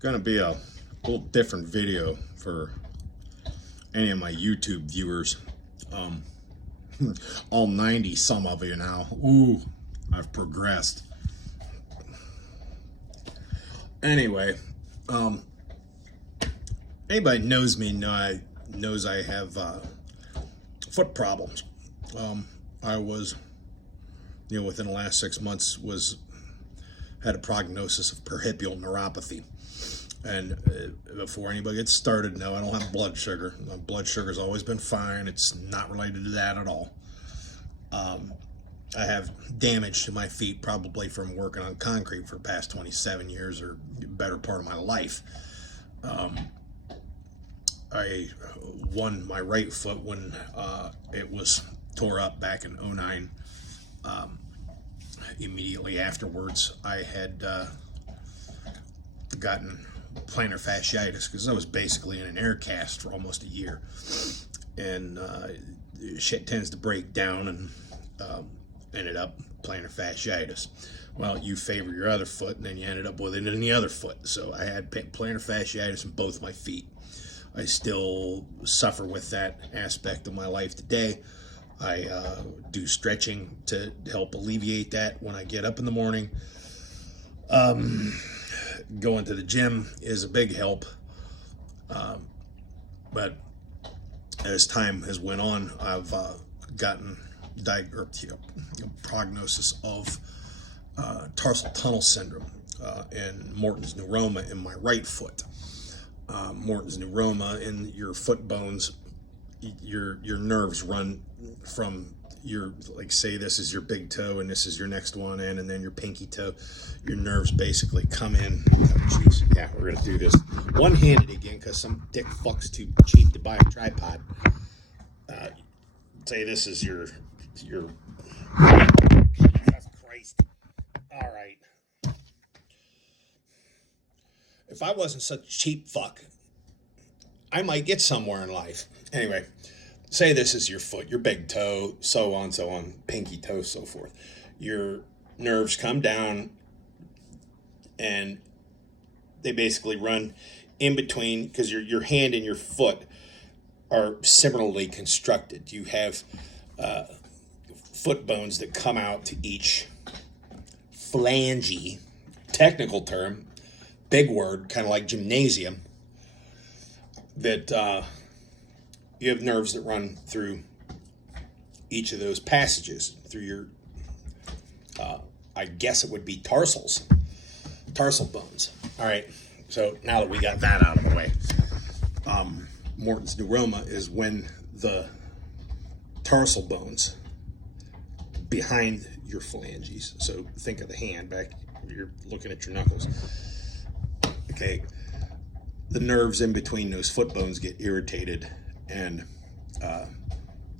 Gonna be a little different video for any of my YouTube viewers. All 90 some of you now. Ooh, I've progressed. Anyway, anybody knows me knows I have foot problems. I was, within the last 6 months had a prognosis of peripheral neuropathy. And before anybody gets started, no, I don't have blood sugar. My blood sugar's always been fine. It's not related to that at all. I have damage to my feet, probably from working on concrete for the past 27 years or better part of my life. I won my right foot when it was tore up back in '09. Immediately afterwards, I had gotten plantar fasciitis because I was basically in an air cast for almost a year, and shit tends to break down, and ended up plantar fasciitis. Well, you favor your other foot, and then you ended up with it in the other foot. So I had plantar fasciitis in both my feet. I still suffer with that aspect of my life today. I do stretching to help alleviate that when I get up in the morning. Going to the gym is a big help, but as time has went on, I've gotten prognosis of tarsal tunnel syndrome and Morton's neuroma in my right foot. Morton's neuroma in your foot bones, your nerves run from your, like, say this is your big toe and this is your next one in, and then your pinky toe. Your nerves basically come in. Oh, jeez. Yeah, we're gonna do this one-handed again because some dick fuck's too cheap to buy a tripod. Say this is your Jesus Christ. All right. If I wasn't such a cheap fuck, I might get somewhere in life. Anyway, say this is your foot, your big toe, so on, pinky toe, so forth. Your nerves come down and they basically run in between, because your hand and your foot are similarly constructed. You have foot bones that come out to each phalange, technical term, big word, kind of like gymnasium, that you have nerves that run through each of those passages, through your, I guess it would be tarsal bones. All right, so now that we got that out of the way, Morton's neuroma is when the tarsal bones behind your phalanges, so think of the hand back, you're looking at your knuckles, okay, the nerves in between those foot bones get irritated, and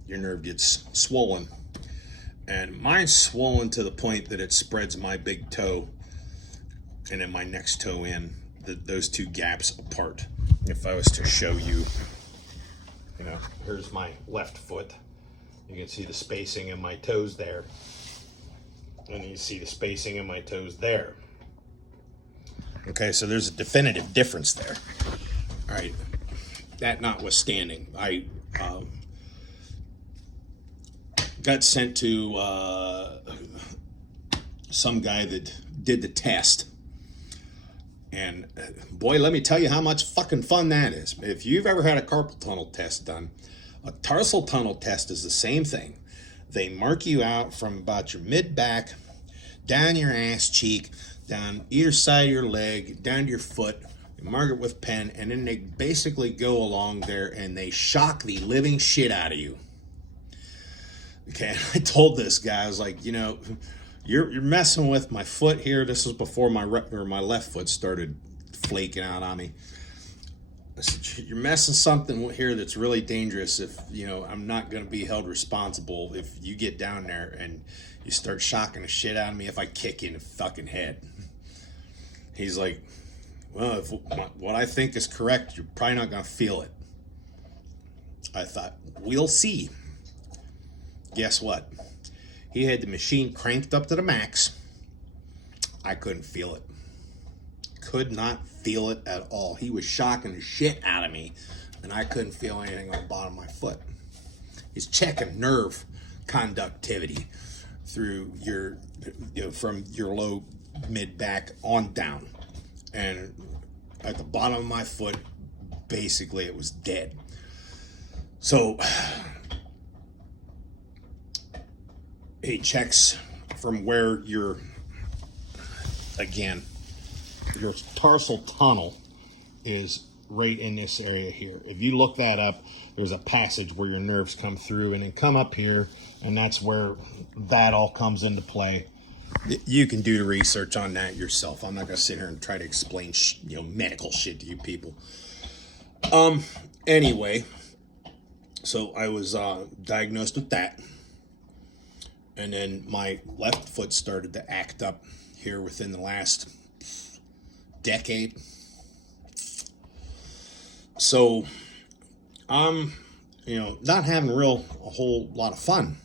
your nerve gets swollen. And mine's swollen to the point that it spreads my big toe and then my next toe in, those two gaps apart. If I was to show you, here's my left foot. You can see the spacing in my toes there. And you see the spacing in my toes there. Okay, so there's a definitive difference there. All right, that notwithstanding, I got sent to some guy that did the test. And boy, let me tell you how much fucking fun that is. If you've ever had a carpal tunnel test done, a tarsal tunnel test is the same thing. They mark you out from about your mid-back, down your ass cheek, down either side of your leg, down to your foot. They mark it with pen, and then they basically go along there and they shock the living shit out of you. Okay, I told this guy, I was like, you're messing with my foot here. This was before my left foot started flaking out on me. I said, you're messing something here that's really dangerous. If I'm not going to be held responsible if you get down there and you start shocking the shit out of me if I kick you in the fucking head. He's like, well, if what I think is correct, you're probably not going to feel it. I thought, we'll see. Guess what? He had the machine cranked up to the max. I couldn't feel it. could not feel it at all. He was shocking the shit out of me, and I couldn't feel anything on the bottom of my foot. He's checking nerve conductivity through your, from your low mid back on down, and at the bottom of my foot, basically it was dead. So he checks from where your tarsal tunnel is right in this area here. If you look that up, there's a passage where your nerves come through and then come up here, and that's where that all comes into play. You can do the research on that yourself. I'm not going to sit here and try to explain medical shit to you people. Anyway, so I was diagnosed with that, and then my left foot started to act up here within the last decade. So I'm not having a whole lot of fun.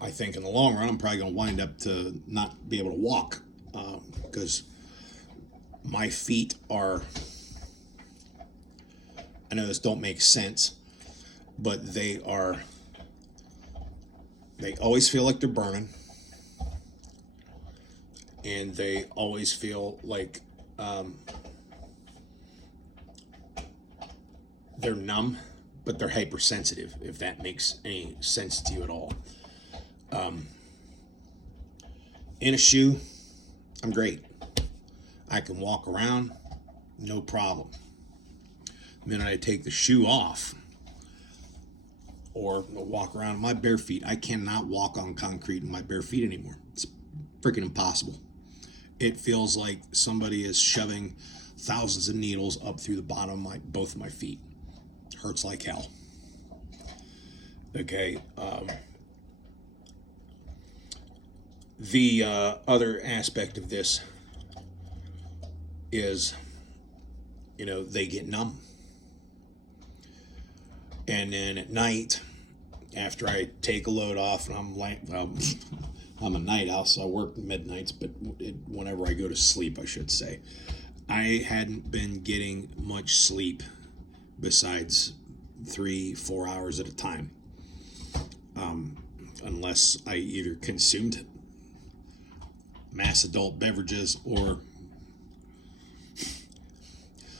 I think in the long run I'm probably going to wind up to not be able to walk, because my feet are, I know this don't make sense, but they always feel like they're burning, and they always feel like they're numb, but they're hypersensitive, if that makes any sense to you at all. In a shoe, I'm great. I can walk around, no problem. The minute I take the shoe off or walk around in my bare feet, I cannot walk on concrete in my bare feet anymore. It's freaking impossible. It feels like somebody is shoving thousands of needles up through the bottom of both of my feet. Hurts like hell. Okay. The other aspect of this is, they get numb. And then at night, after I take a load off, and I'm a night owl, so I work midnights, but whenever I go to sleep, I should say, I hadn't been getting much sleep besides 3-4 hours at a time, unless I either consumed mass adult beverages or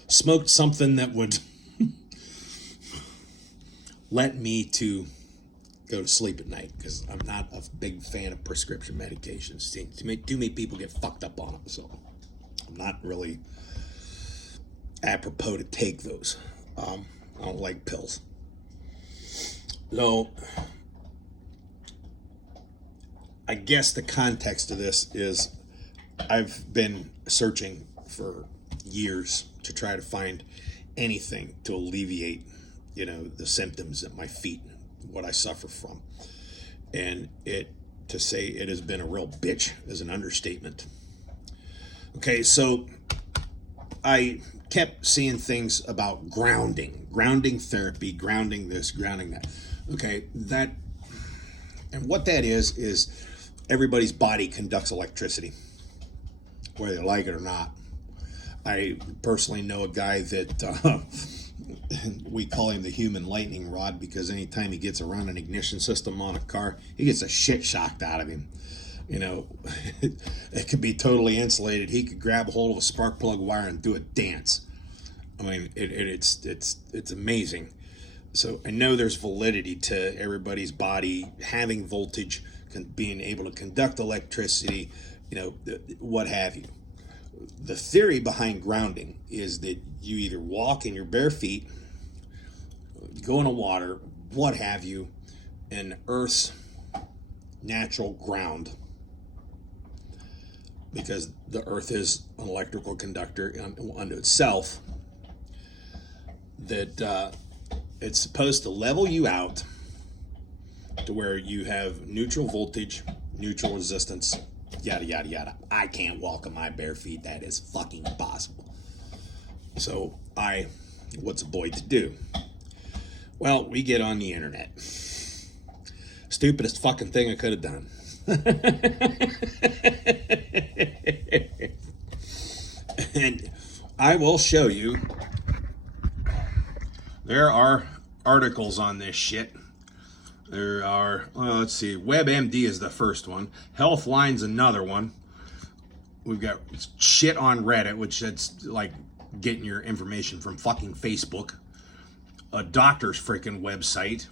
smoked something that would let me to go to sleep at night, because I'm not a big fan of prescription medications. Too many people get fucked up on them, so I'm not really apropos to take those. I don't like pills. So I guess the context of this is I've been searching for years to try to find anything to alleviate, the symptoms at my feet, what I suffer from. And to say it has been a real bitch is an understatement. Okay, so I kept seeing things about grounding therapy, grounding this, grounding that. Okay, and what that is everybody's body conducts electricity, whether they like it or not. I personally know a guy that we call him the human lightning rod, because anytime he gets around an ignition system on a car, he gets a shit shocked out of him. It could be totally insulated. He could grab a hold of a spark plug wire and do a dance. I mean, it's amazing. So I know there's validity to everybody's body having voltage, being able to conduct electricity, what have you. The theory behind grounding is that you either walk in your bare feet, go in the water, what have you, in Earth's natural ground, because the Earth is an electrical conductor unto itself, that it's supposed to level you out to where you have neutral voltage, neutral resistance, yada, yada, yada. I can't walk on my bare feet. That is fucking impossible. So what's a boy to do? Well, we get on the internet. Stupidest fucking thing I could have done. And I will show you. There are articles on this shit. There are, well, let's see, WebMD is the first one. Healthline's another one. We've got shit on Reddit, which that's like getting your information from fucking Facebook. A doctor's freaking website.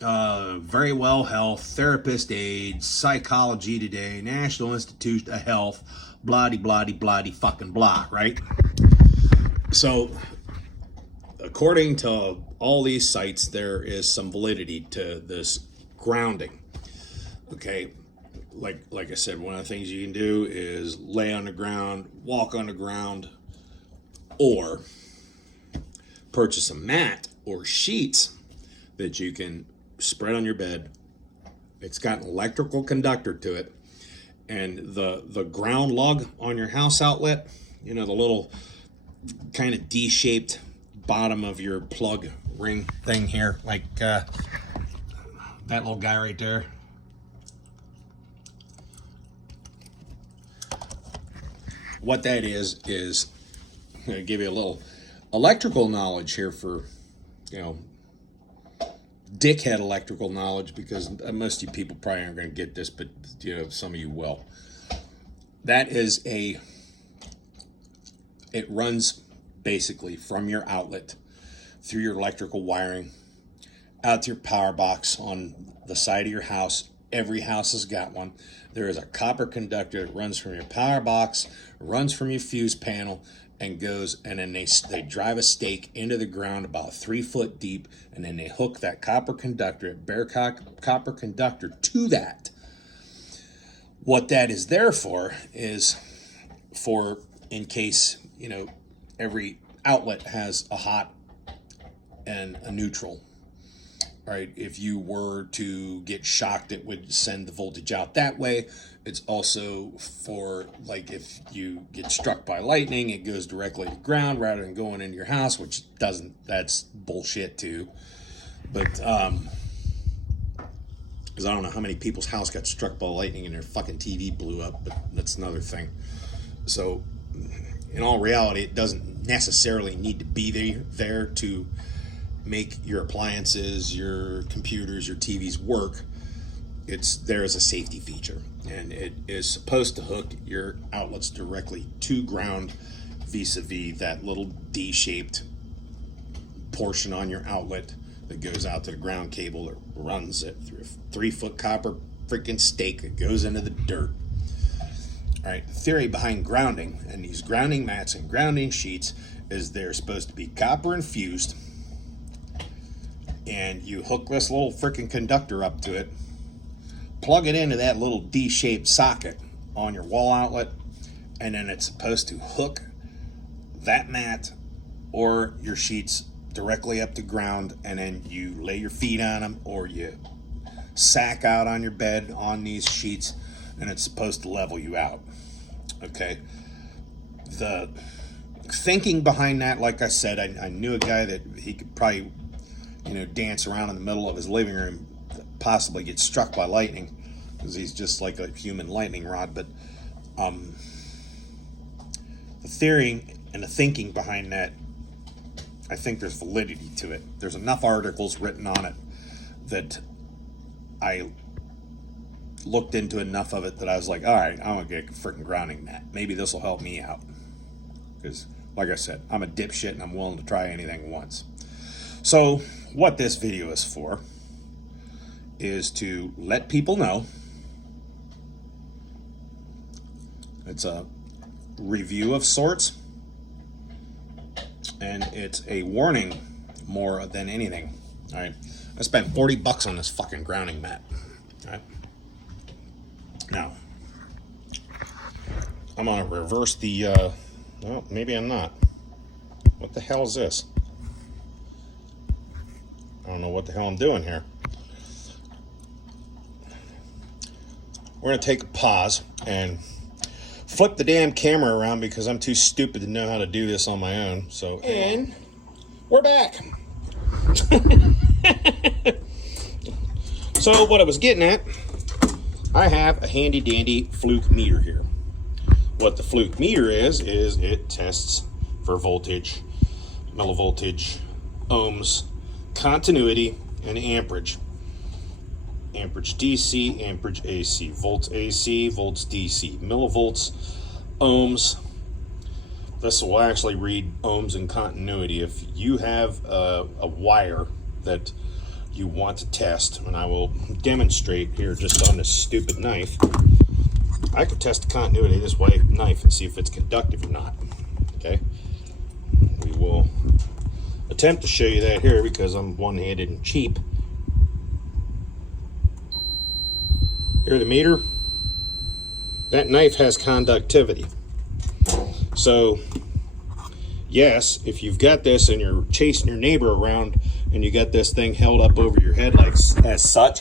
Very Well Health, Therapist Aid, Psychology Today, National Institute of Health, bloody, bloody, bloody, fucking blah, right? So, according to all these sites, there is some validity to this grounding. Okay, like I said, one of the things you can do is lay on the ground, walk on the ground, or purchase a mat or sheets that you can spread on your bed. It's got an electrical conductor to it, and the ground lug on your house outlet, you know, the little kind of D-shaped bottom of your plug ring thing here, like that little guy right there. What that is I'm going to give you a little electrical knowledge here for, you know, dickhead electrical knowledge, because most of you people probably aren't going to get this, but you know, some of you will. That is it runs basically from your outlet through your electrical wiring out to your power box on the side of your house. Every house has got one. There is a copper conductor that runs from your power box, runs from your fuse panel, and goes, and then they drive a stake into the ground about 3 foot deep, and then they hook that copper conductor, bare copper conductor, to that. What that is there for is for, in case, you know, every outlet has a hot and a neutral. Right, if you were to get shocked, it would send the voltage out that way. It's also for, like, if you get struck by lightning, it goes directly to ground rather than going into your house, which doesn't, that's bullshit too. But, because I don't know how many people's house got struck by lightning and their fucking TV blew up, but that's another thing. So, in all reality, it doesn't necessarily need to be there to make your appliances, your computers, your TVs work. It's there as a safety feature, and it is supposed to hook your outlets directly to ground vis-a-vis that little D-shaped portion on your outlet that goes out to the ground cable that runs it through a 3 foot copper freaking stake that goes into the dirt. All right, the theory behind grounding and these grounding mats and grounding sheets is they're supposed to be copper infused, and you hook this little freaking conductor up to it, plug it into that little D-shaped socket on your wall outlet, and then it's supposed to hook that mat or your sheets directly up to ground, and then you lay your feet on them or you sack out on your bed on these sheets, and it's supposed to level you out. Okay, the thinking behind that, like I said, I knew a guy that he could probably, you know, dance around in the middle of his living room, possibly get struck by lightning, because he's just like a human lightning rod. But the theory and the thinking behind that, I think there's validity to it. There's enough articles written on it that I looked into enough of it that I was like, all right, I'm gonna get a freaking grounding mat. Maybe this will help me out, because like I said, I'm a dipshit and I'm willing to try anything once. So what this video is for is to let people know. It's a review of sorts, and it's a warning more than anything. All right, I spent $40 on this fucking grounding mat. All right, now I'm gonna reverse the well, maybe I'm not. What the hell is this? I don't know what the hell I'm doing here. We're going to take a pause and flip the damn camera around, because I'm too stupid to know how to do this on my own. So, and we're back. So what I was getting at I have a handy dandy fluke meter here. What the fluke meter is it tests for voltage, millivoltage, ohms, continuity, and amperage. Amperage DC, amperage AC, volts DC, millivolts, ohms. This will actually read ohms and continuity. If you have a wire that you want to test, and I will demonstrate here just on this stupid knife, I could test the continuity of this knife and see if it's conductive or not. Okay, we will attempt to show you that here because I'm one-handed and cheap. Here, the meter, that knife has conductivity. So yes, if you've got this and you're chasing your neighbor around and you got this thing held up over your head like as such,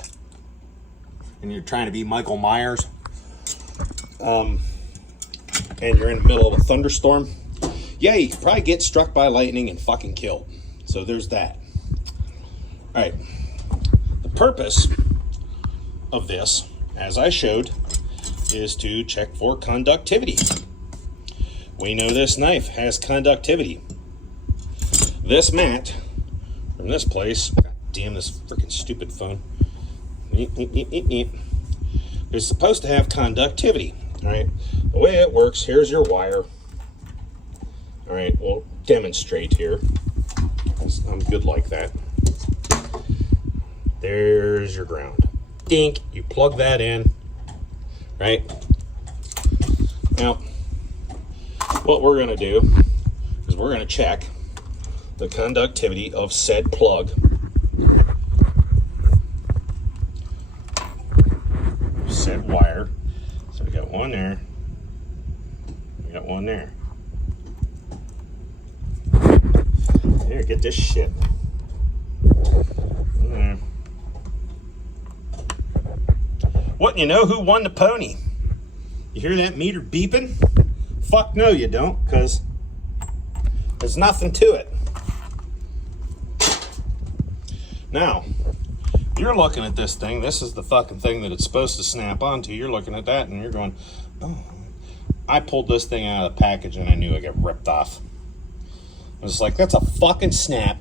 and you're trying to be Michael Myers, and you're in the middle of a thunderstorm, yeah, you could probably get struck by lightning and fucking killed. So there's that. All right. The purpose of this, as I showed, is to check for conductivity. We know this knife has conductivity. This mat from this place, God damn this freaking stupid phone, is supposed to have conductivity. All right, the way it works, here's your wire. All right, we'll demonstrate here. I'm good like that. There's your ground. Dink, you plug that in, right? Now, what we're gonna do is we're gonna check the conductivity of said plug. Said wire. So we got one there. We got one there. Here, get this shit. There. What, you know who won the pony? You hear that meter beeping? Fuck no, you don't, because there's nothing to it. Now, you're looking at this thing. This is the fucking thing that it's supposed to snap onto. You're looking at that and you're going, oh. I pulled this thing out of the package and I knew I got ripped off. I was like, that's a fucking snap.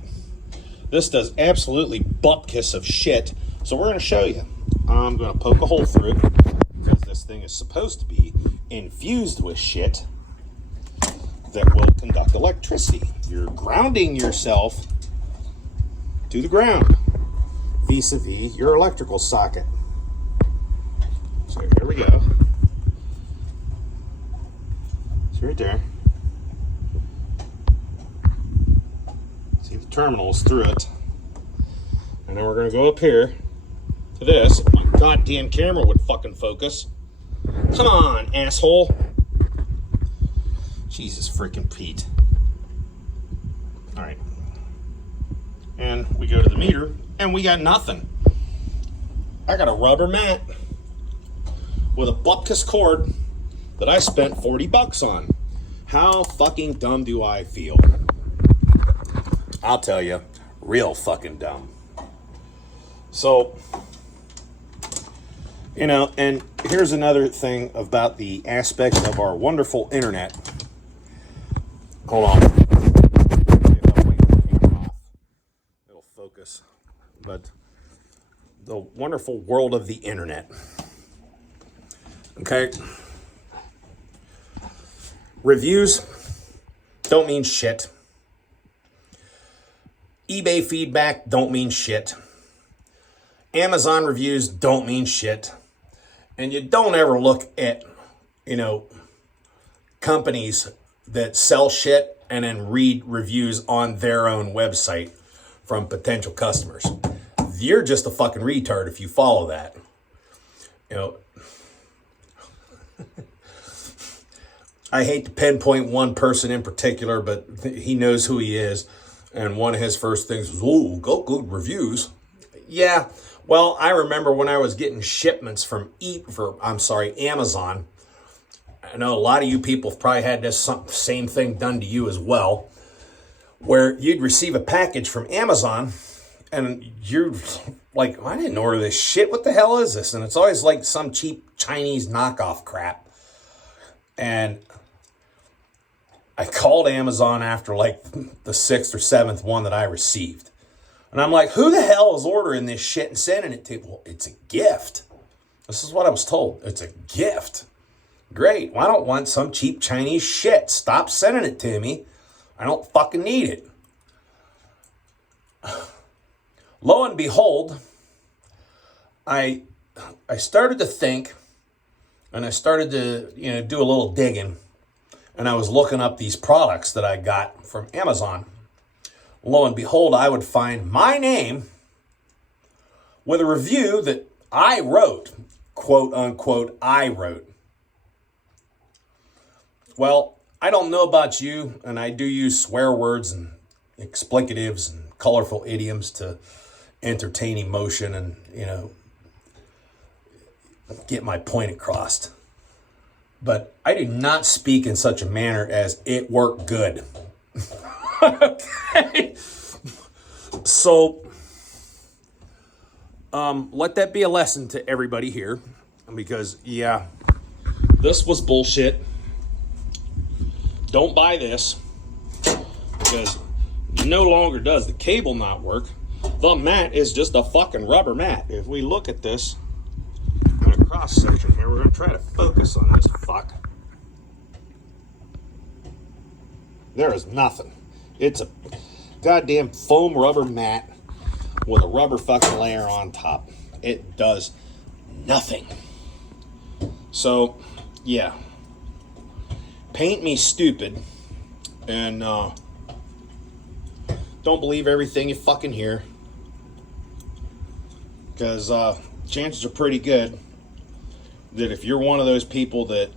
This does absolutely bupkis of shit. So we're going to show you. I'm going to poke a hole through it because this thing is supposed to be infused with shit that will conduct electricity. You're grounding yourself to the ground vis-a-vis your electrical socket. So here we go. See right there. See the terminals through it. And then we're going to go up here to this. If my goddamn camera would fucking focus. Come on, asshole. Jesus freaking Pete. All right. And we go to the meter, and we got nothing. I got a rubber mat with a bupkis cord that I spent $40 on. How fucking dumb do I feel? I'll tell you, real fucking dumb. So, you know, and here's another thing about the aspect of our wonderful internet. Hold on. It'll focus. But the wonderful world of the internet. Okay? Reviews don't mean shit. eBay feedback don't mean shit. Amazon reviews don't mean shit. And you don't ever look at, you know, companies that sell shit and then read reviews on their own website from potential customers. You're just a fucking retard if you follow that. You know, I hate to pinpoint one person in particular, but he knows who he is. And one of his first things was, oh, go good reviews. Yeah, well, I remember when I was getting shipments from Amazon. I know a lot of you people have probably had this same thing done to you as well, where you'd receive a package from Amazon And you're like, I didn't order this shit. What the hell is this? And it's always like some cheap Chinese knockoff crap. And I called Amazon after like the 6th or 7th one that I received. And I'm like, who the hell is ordering this shit and sending it to me? Well, it's a gift. This is what I was told. It's a gift. Great. Well, I don't want some cheap Chinese shit. Stop sending it to me. I don't fucking need it. Lo and behold, I started to think, and I started to, do a little digging, and I was looking up these products that I got from Amazon. Lo and behold, I would find my name with a review that I wrote, quote unquote, I wrote. Well, I don't know about you, and I do use swear words and explicatives and colorful idioms to entertain emotion and, get my point across. But I do not speak in such a manner as it worked good. Okay. So, let that be a lesson to everybody here, because, this was bullshit. Don't buy this, because no longer does the cable not work. The mat is just a fucking rubber mat. If we look at this in a cross section here, we're going to try to focus on this fuck. There is nothing. It's a goddamn foam rubber mat with a rubber fucking layer on top. It does nothing. So, yeah. Paint me stupid and don't believe everything you fucking hear, because chances are pretty good that if you're one of those people that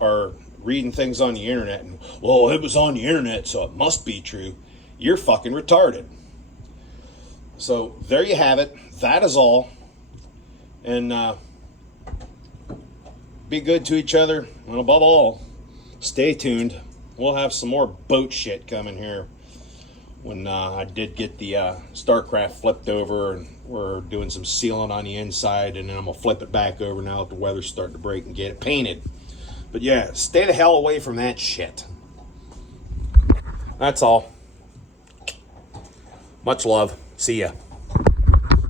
are reading things on the internet and, well, it was on the internet so it must be true, you're fucking retarded. So there you have it. That is all. And be good to each other, and above all, stay tuned. We'll have some more boat shit coming here when I did get the StarCraft flipped over, and we're doing some sealing on the inside, and then I'm going to flip it back over now that the weather's starting to break and get it painted. But yeah, stay the hell away from that shit. That's all. Much love. See ya.